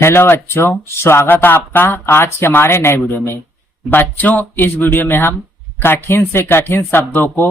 Hello बच्चों, स्वागत है आपका आज के हमारे नए वीडियो में। बच्चों, इस वीडियो में हम कठिन से कठिन शब्दों को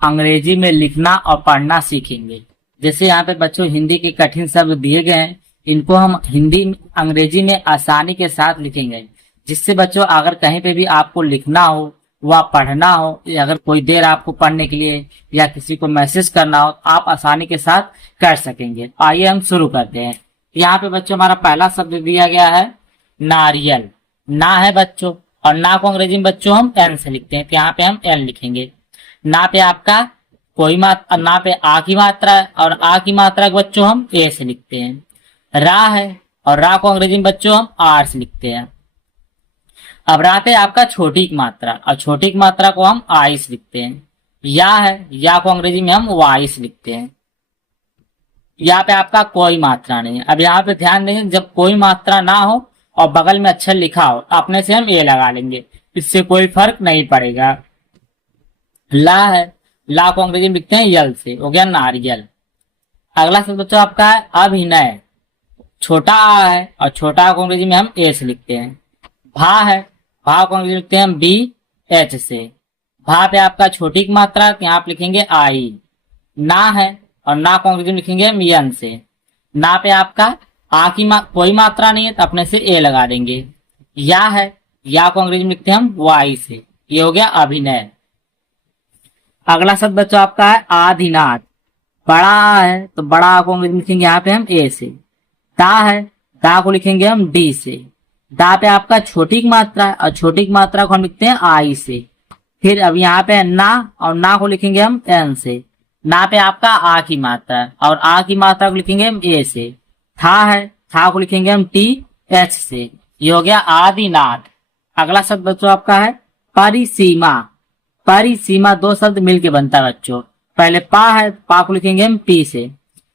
अंग्रेजी में लिखना और पढ़ना सीखेंगे। जैसे यहाँ पे बच्चों हिंदी के कठिन शब्द दिए गए हैं, इनको हम हिंदी अंग्रेजी में आसानी के साथ लिखेंगे, जिससे बच्चों अगर कहीं पे भी आपको लिखना हो व पढ़ना हो, या अगर कोई देर आपको पढ़ने के लिए या किसी को मैसेज करना हो, आप आसानी के साथ कर सकेंगे। आइए हम शुरू करते हैं। यहाँ पे बच्चों हमारा पहला शब्द दिया गया है नारियल। ना है बच्चों, और ना को अंग्रेजी में बच्चों हम एन से लिखते हैं, तो यहाँ पे हम एन लिखेंगे। ना पे आपका कोई मात्रा, ना पे आ की मात्रा है, और आ की मात्रा को बच्चों हम ए से लिखते हैं। रा है, और रा को अंग्रेजी में बच्चों हम आर से लिखते हैं। अब रा पे आपका छोटी की मात्रा, और छोटी की मात्रा को हम आई से लिखते हैं। या है, या को अंग्रेजी में हम वाई से लिखते हैं। यहाँ पे आपका कोई मात्रा नहीं है। अब यहाँ पे ध्यान देंगे, जब कोई मात्रा ना हो और बगल में अक्षर लिखा हो, अपने से हम ए लगा लेंगे, इससे कोई फर्क नहीं पड़ेगा। ला है, ला को अंग्रेजी में लिखते हैं यल से, हो गया नारियल। अगला शब्द बच्चों आपका है अभिनय। छोटा आ है, और छोटा को अंग्रेजी में हम ए से लिखते हैं। भा है, भा को अंग्रेजी में लिखते हैं हम बी एच से। भा पे आपका छोटी की मात्रा, यहाँ पे लिखेंगे आई। ना है, और ना को अंग्रेजी में लिखेंगे हम यन से। ना पे आपका आ की कोई मात्रा नहीं है, तो अपने से ए लगा देंगे। या है, या को अंग्रेजी में लिखते हैं हम वाई से। ये हो गया अभिनय। अगला शब्द बच्चों आपका है आदिनाथ। बड़ा है, तो बड़ा को अंग्रेजी में लिखेंगे यहाँ पे हम ए से। दा है, दा को लिखेंगे हम डी से। दा पे आपका छोटी की मात्रा है, और छोटी की मात्रा को हम लिखते हैं आई से। फिर अब यहाँ पे ना, और ना को लिखेंगे हम एन से। ना पे आपका आ की मात्रा है, और आ की मात्रा को लिखेंगे हम ए से। था है, था को लिखेंगे हम टी एच से। ये हो गया आदिनाथ। अगला शब्द बच्चों आपका है परिसीमा। परिसीमा दो शब्द मिलके बनता है बच्चों। पहले पा है, पा को लिखेंगे हम पी से।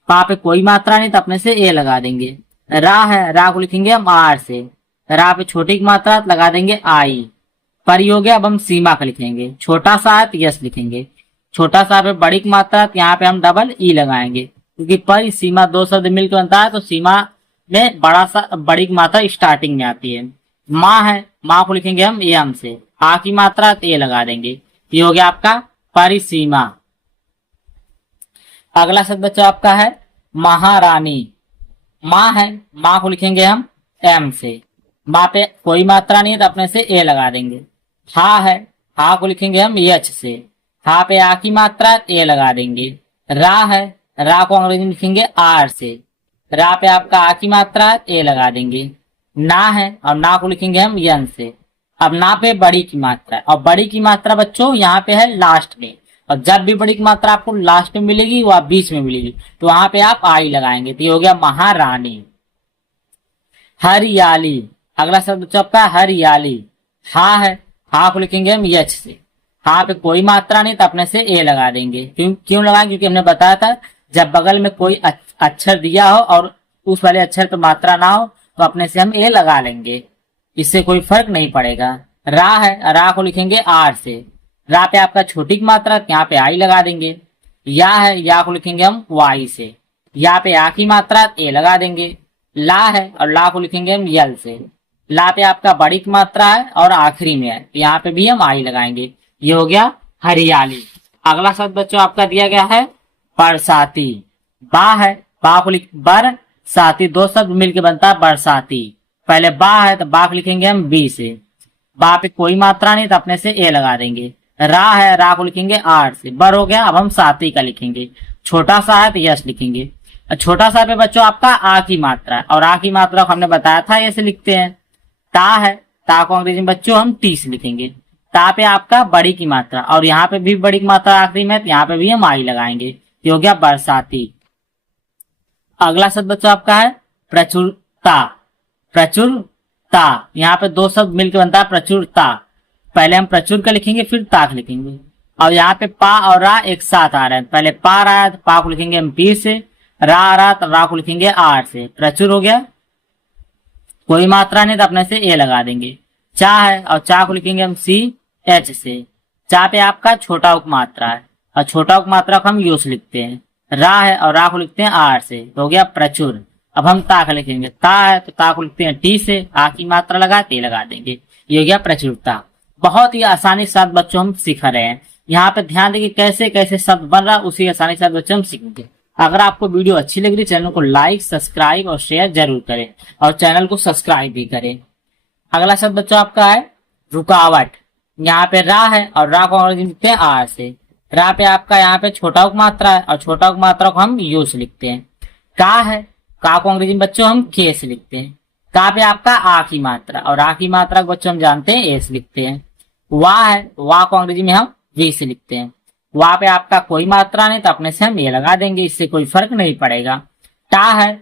पा पे कोई मात्रा नहीं, तो अपने से ए लगा देंगे। रा है, रा को लिखेंगे हम आर से। रा पे छोटी की मात्रा लगा देंगे आई। परी हो गया, अब हम सीमा का लिखेंगे। छोटा सा है तो यस लिखेंगे। छोटा सा पे बड़ी की मात्रा, यहाँ पे हम डबल ई लगाएंगे, क्योंकि पर सीमा दो शब्द मिलकर बनता है, तो सीमा में बड़ा सा बड़ी की मात्रा स्टार्टिंग में आती है। माँ है, माँ को लिखेंगे हम एम से। आ की मात्रा ए लगा देंगे। ये हो गया आपका परिसीमा। अगला शब्द बच्चों आपका है महारानी। माँ है, माँ को लिखेंगे हम एम से। माँ पे कोई मात्रा नहीं है, तो अपने से ए लगा देंगे। हा है, हा को लिखेंगे हम एच से। हा पे आ की मात्रा ए लगा देंगे। रा है, रा को अंग्रेजी में लिखेंगे आर से। रा पे आपका आ की मात्रा ए लगा देंगे। ना है, और ना को लिखेंगे हम यन से। अब ना पे बड़ी की मात्रा है, और बड़ी की मात्रा बच्चों यहाँ पे है लास्ट में, और जब भी बड़ी की मात्रा आपको लास्ट में मिलेगी वह बीच में मिलेगी, तो वहां पे आप आई लगाएंगे। तो ये हो गया महारानी। हरियाली। अगला शब्द बच्चों आपका हरियाली। हा है, हा को लिखेंगे हम यच से। हाँ पे कोई मात्रा नहीं, तो अपने से ए लगा देंगे। क्यों लगाएंगे? क्योंकि हमने बताया था, जब बगल में कोई अक्षर दिया हो और उस वाले अक्षर पे मात्रा ना हो, तो अपने से हम ए लगा लेंगे, इससे कोई फर्क नहीं पड़ेगा। रा है, रा को लिखेंगे आर से। रा पे आपका छोटी की मात्रा, यहाँ पे आई लगा देंगे। या है, या को लिखेंगे हम वाई से। या पे आ की मात्रा ए लगा देंगे। ला है, और ला को लिखेंगे हम यल से। ला पे आपका बड़ी की मात्रा है और आखिरी में है, तो यहाँ पे भी हम आई लगाएंगे। ये हो गया हरियाली। अगला शब्द बच्चों आपका दिया गया है बरसाती। बा है, बा को लिख बर साथी दो शब्द मिलके बनता है बरसाती। पहले बा है, तो बा को लिखेंगे हम बी से। बा पे कोई मात्रा नहीं, तो अपने से ए लगा देंगे। रा है, रा को लिखेंगे आर से। बर हो गया, अब हम साथी का लिखेंगे। छोटा सा है तो यस लिखेंगे। छोटा सा पे बच्चों आपका आ की मात्रा है, और आ की मात्रा को हमने बताया था ऐसे लिखते हैं। ता है, ता को अंग्रेजी में बच्चों हम टी से लिखेंगे। ता पे आपका बड़ी की मात्रा, और यहाँ पे भी बड़ी की मात्रा आखिरी में, तो यहाँ पे भी हम आई लगाएंगे। ये हो गया बरसाती। अगला शब्द बच्चों आपका है प्रचुरता। प्रचुरता, यहाँ पे दो शब्द मिलकर बनता है प्रचुरता। पहले हम प्रचुर का लिखेंगे, फिर ताक लिखेंगे। और यहाँ पे पा और रा एक साथ आ रहे हैं। पहले पा रहा है, तो पा को लिखेंगे हम पी से। रा आ रहा, तो रा को लिखेंगे आर से। प्रचुर हो गया, कोई मात्रा नहीं, तो अपने से ए लगा देंगे। चा है, और चा को लिखेंगे हम सी एच से। चा पे आपका छोटा उप मात्रा है, और छोटा उप मात्रा को हम यू से लिखते हैं। रा है, और रा को लिखते हैं आर से। तो हो गया प्रचुर। अब हम ता का लिखेंगे, ता है तो ता को लिखते हैं टी से, आ की मात्रा लगा ते लगा देंगे। ये हो गया प्रचुरता। बहुत ही आसानी के साथ बच्चों हम सीख रहे हैं। यहाँ पे ध्यान देंगे कैसे कैसे शब्द बन रहा, उसी आसानी के साथ बच्चों हम सीखेंगे। अगर आपको वीडियो अच्छी लग रही चैनल को लाइक सब्सक्राइब और शेयर जरूर करें और चैनल को सब्सक्राइब भी करें। अगला शब्द बच्चों आपका है रुकावट। यहाँ पे रा है और रा को अंग्रेजी में लिखते हैं आर से। रा पे आपका यहाँ पे छोटा उक मात्रा है और छोटा उक मात्रा को हम यू से लिखते हैं। का है, का को अंग्रेजी में बच्चों हम के से लिखते हैं। का पे आपका आ की मात्रा और आ की मात्रा को बच्चों हम जानते हैं ए से लिखते हैं। वाह है, वाह को अंग्रेजी में हम वी से लिखते हैं। वाह पे आपका कोई मात्रा नहीं तो अपने से हम ये लगा देंगे, इससे कोई फर्क नहीं पड़ेगा। टा है,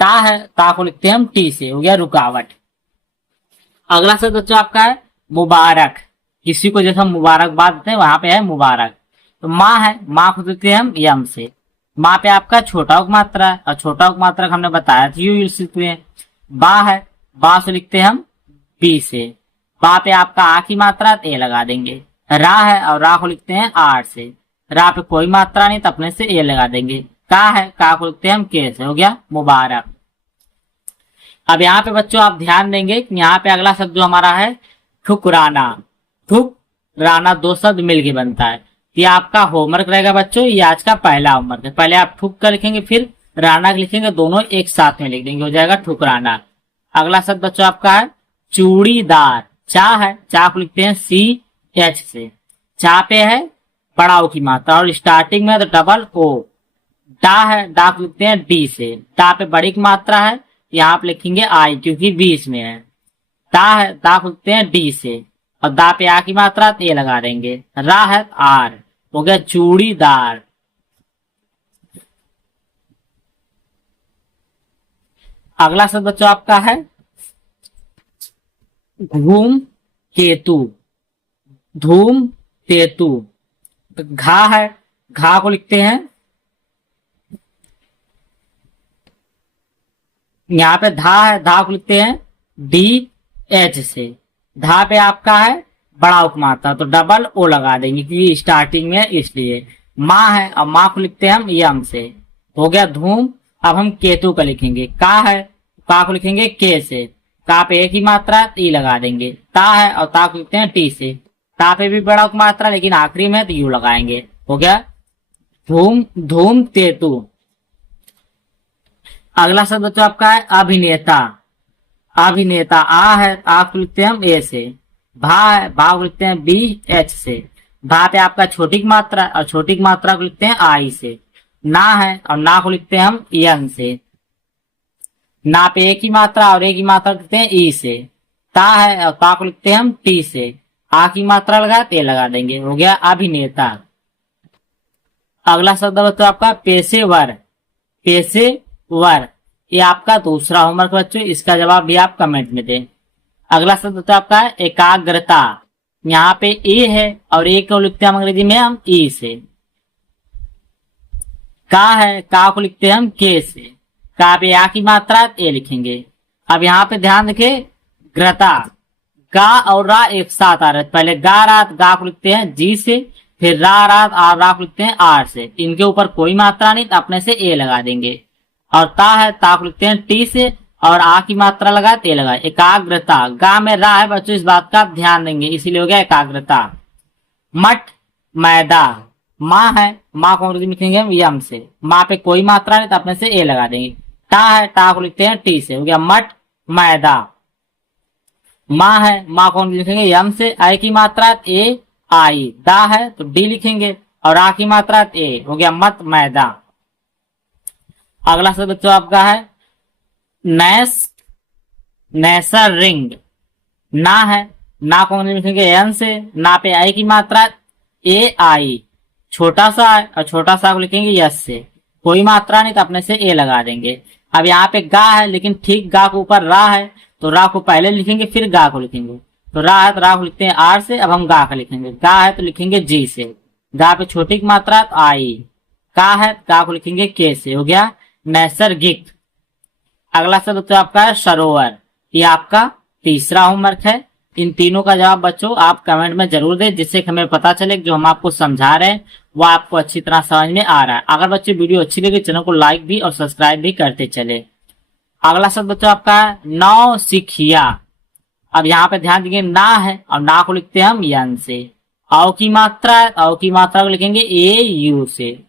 ता है, ता को लिखते हैं हम टी से। हो गया रुकावट। अगला शब्द बच्चों आपका है मुबारक। किसी को जैसे हम मुबारकबाद देते हैं वहां पे है मुबारक। तो माँ है, माँ को देते हैं हम यम से। माँ पे आपका छोटा उक मात्रा है और छोटा उक मात्रा हमने बताया था यू यूज लिखते हैं। बा है, बा से लिखते हैं हम बी से। बा पे आपका आ की मात्रा ए लगा देंगे। रा है और रा को लिखते हैं आर से। रा पे कोई मात्रा नहीं तो अपने से ए लगा देंगे। का है, का को लिखते हैं हम के से। हो गया मुबारक। अब यहाँ पे बच्चों आप ध्यान देंगे कि यहाँ पे अगला शब्द जो हमारा है ठुकराना। ठुकराना दो शब्द मिलके बनता है। ये आपका होमवर्क रहेगा बच्चों, ये आज का पहला होमवर्क है। पहले आप ठुक कर लिखेंगे फिर राना लिखेंगे, दोनों एक साथ में लिख देंगे, हो जाएगा ठुकराना। अगला शब्द बच्चों आपका है चूड़ीदार। चा है, चा को लिखते हैं सी एच से। चा पे है बड़ा ओ की मात्रा और स्टार्टिंग में तो डबल ओ। डा है, डा को लिखते हैं डी से। डा पे बड़ी की मात्रा है, यहाँ पे लिखेंगे आई क्योंकि बीच में है। दा है, दा को लिखते हैं डी से और दा पे आ की मात्रा ए लगा देंगे। रा है आर। हो गया चूड़ीदार। अगला शब्द बच्चों आपका है धूम केतु। धूम केतु। घा है, घा को लिखते हैं यहाँ पे धा है, धा को लिखते हैं डी एच से। धा पे आपका है बड़ा उपमात्रा तो डबल ओ लगा देंगे क्योंकि स्टार्टिंग में इसलिए। माँ है और माँ को लिखते हैं हम यम से। हो गया धूम। अब हम केतु का लिखेंगे। का है, का को लिखेंगे के से। का पे एक ही मात्रा ई लगा देंगे। ता है और ता को लिखते हैं टी से। ता पे भी बड़ा उपमात्रा लेकिन आखिरी में तो यू लगाएंगे। हो गया धूम, धूम तेतु। अगला शब्द बच्चों आपका है अभिनेता। अभिनेता आ है, आ को लिखते हैं हम ए से। भा है, भा को लिखते हैं बी एच से। भा पे आपका छोटी की मात्रा और छोटी की मात्रा को लिखते हैं आई से। ना है और ना को लिखते हैं हम यन से। ना पे एक ही मात्रा और एक ही मात्रा लिखते हैं ई से। ता है और ता को लिखते हैं हम टी से। आ की मात्रा लगा ते लगा देंगे। हो गया अभिनेता। अगला शब्द बच्चों आपका पेशेवर। पेशेवर ये आपका दूसरा होमवर्क बच्चों, इसका जवाब भी आप कमेंट में दें। अगला शब्द तो आपका है एकाग्रता। यहाँ पे ए है और ए को लिखते हैं अंग्रेजी में हम ई से। का है, का को लिखते हैं हम के से। का पे आ की मात्रा ए लिखेंगे। अब यहाँ पे ध्यान रखें ग्रता। गा और रा एक साथ आ रहे, पहले गा रात, गा को लिखते हैं जी से, फिर रा रात और रा को लिखते हैं आर से। इनके ऊपर कोई मात्रा नहीं तो अपने से ए लगा देंगे। और ता है, ता को लिखते हैं टी से और आ की मात्रा लगा ते लगा। एकाग्रता। गा में रा है बच्चों, इस बात का आप ध्यान देंगे, इसीलिए हो गया एकाग्रता। मठ मैदा। माँ है, माँ को अंग्रेजी में लिखेंगे हम यम से। माँ पे कोई मात्रा नहीं तो अपने से ए लगा देंगे। ता है, ता को लिखते हैं टी से। हो गया मठ मैदा। माँ है, माँ को लिखेंगे यम से, आई की मात्रा ए आई। दा है तो डी लिखेंगे और आ की मात्रा ए। हो गया मत मैदा। अगला शब्द बच्चों आपका है नैस, नैसर रिंग। ना है, ना को लिखेंगे एन से। ना पे आई की मात्रा ए आई। छोटा सा है और छोटा सा को लिखेंगे यस से। कोई मात्रा नहीं तो अपने से ए लगा देंगे। अब यहाँ पे गा है लेकिन ठीक गा के ऊपर रा है तो रा को पहले लिखेंगे फिर गा को लिखेंगे। तो रा है तो रा को लिखते हैं आर से। अब हम गा का लिखेंगे। गा है तो लिखेंगे जी से। गा पे छोटी की मात्रा तो आई। का है, का को लिखेंगे के से। हो गया नैसर्गिक। अगला शब्द तो आपका है सरोवर। ये आपका तीसरा होमवर्क है। इन तीनों का जवाब बच्चों आप कमेंट में जरूर दें, जिससे हमें पता चले कि जो हम आपको समझा रहे हैं वो आपको अच्छी तरह समझ में आ रहा है। अगर बच्चे वीडियो अच्छी लगे चैनल को लाइक भी और सब्सक्राइब भी करते चले। अगला शब्द बच्चों आपका है नौसिखिया। अब यहाँ पे ध्यान देंगे ना है और ना को लिखते हैं हम यन से। औ की मात्रा है, औ की मात्रा को लिखेंगे ए यू से।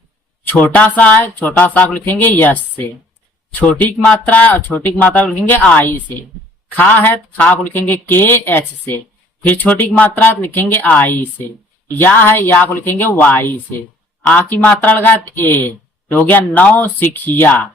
छोटा सा है, छोटा सा को लिखेंगे यस से। छोटी की मात्रा है और छोटी की मात्रा को लिखेंगे आई से। खा है, खा को लिखेंगे के एच से। फिर छोटी की मात्रा है तो लिखेंगे आई से। या है, या को लिखेंगे वाई से। आ की मात्रा लगा ए, तो हो गया नौसिखिया।